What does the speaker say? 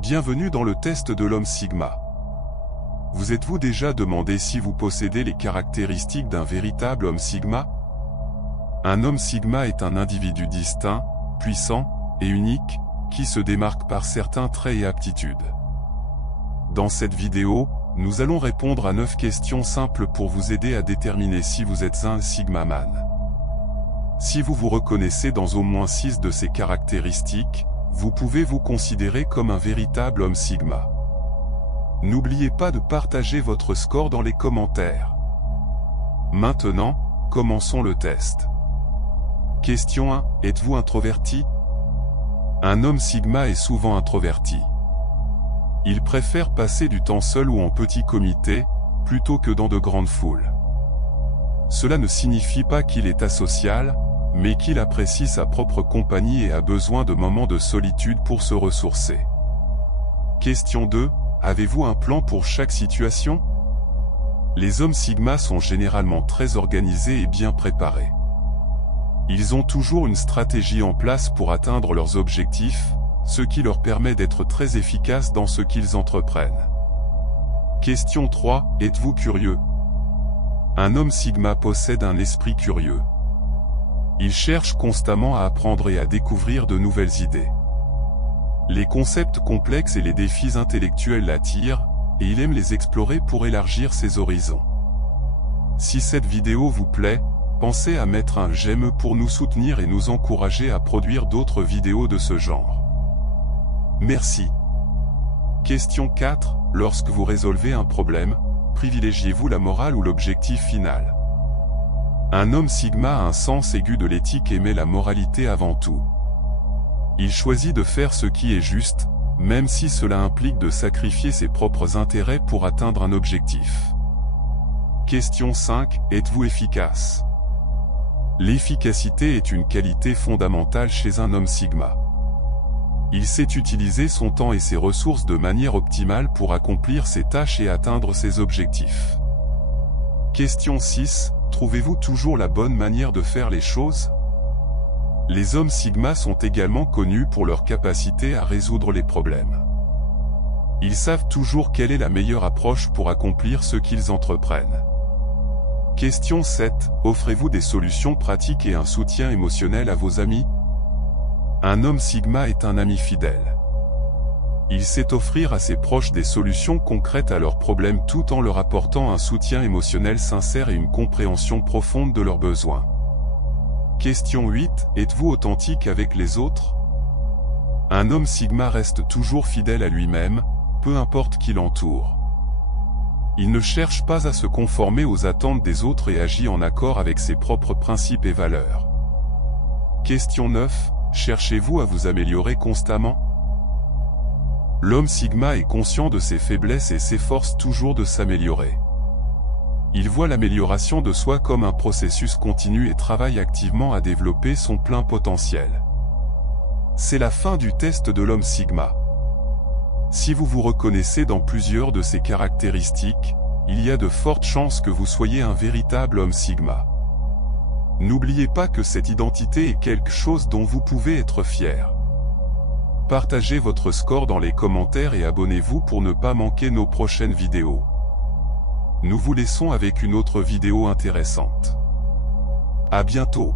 Bienvenue dans le test de l'homme Sigma. Vous êtes-vous déjà demandé si vous possédez les caractéristiques d'un véritable homme Sigma? Un homme Sigma est un individu distinct, puissant et unique, qui se démarque par certains traits et aptitudes. Dans cette vidéo, nous allons répondre à 9 questions simples pour vous aider à déterminer si vous êtes un Sigma Man. Si vous vous reconnaissez dans au moins 6 de ces caractéristiques, vous pouvez vous considérer comme un véritable homme Sigma. N'oubliez pas de partager votre score dans les commentaires. Maintenant, commençons le test. Question 1. Êtes-vous introverti? Un homme Sigma est souvent introverti. Il préfère passer du temps seul ou en petit comité, plutôt que dans de grandes foules. Cela ne signifie pas qu'il est asocial, mais qu'il apprécie sa propre compagnie et a besoin de moments de solitude pour se ressourcer. Question 2. Avez-vous un plan pour chaque situation? Les hommes Sigma sont généralement très organisés et bien préparés. Ils ont toujours une stratégie en place pour atteindre leurs objectifs, ce qui leur permet d'être très efficaces dans ce qu'ils entreprennent. Question 3. Êtes-vous curieux? Un homme Sigma possède un esprit curieux. Il cherche constamment à apprendre et à découvrir de nouvelles idées. Les concepts complexes et les défis intellectuels l'attirent, et il aime les explorer pour élargir ses horizons. Si cette vidéo vous plaît, pensez à mettre un j'aime pour nous soutenir et nous encourager à produire d'autres vidéos de ce genre. Merci. Question 4. Lorsque vous résolvez un problème, privilégiez-vous la morale ou l'objectif final? Un homme Sigma a un sens aigu de l'éthique et met la moralité avant tout. Il choisit de faire ce qui est juste, même si cela implique de sacrifier ses propres intérêts pour atteindre un objectif. Question 5. Êtes-vous efficace? L'efficacité est une qualité fondamentale chez un homme Sigma. Il sait utiliser son temps et ses ressources de manière optimale pour accomplir ses tâches et atteindre ses objectifs. Question 6. Trouvez-vous toujours la bonne manière de faire les choses? Les hommes Sigma sont également connus pour leur capacité à résoudre les problèmes. Ils savent toujours quelle est la meilleure approche pour accomplir ce qu'ils entreprennent. Question 7. Offrez-vous des solutions pratiques et un soutien émotionnel à vos amis? Un homme Sigma est un ami fidèle. Il sait offrir à ses proches des solutions concrètes à leurs problèmes tout en leur apportant un soutien émotionnel sincère et une compréhension profonde de leurs besoins. Question 8. Êtes-vous authentique avec les autres? Un homme Sigma reste toujours fidèle à lui-même, peu importe qui l'entoure. Il ne cherche pas à se conformer aux attentes des autres et agit en accord avec ses propres principes et valeurs. Question 9. Cherchez-vous à vous améliorer constamment? L'homme Sigma est conscient de ses faiblesses et s'efforce toujours de s'améliorer. Il voit l'amélioration de soi comme un processus continu et travaille activement à développer son plein potentiel. C'est la fin du test de l'homme Sigma. Si vous vous reconnaissez dans plusieurs de ces caractéristiques, il y a de fortes chances que vous soyez un véritable homme Sigma. N'oubliez pas que cette identité est quelque chose dont vous pouvez être fier. Partagez votre score dans les commentaires et abonnez-vous pour ne pas manquer nos prochaines vidéos. Nous vous laissons avec une autre vidéo intéressante. À bientôt.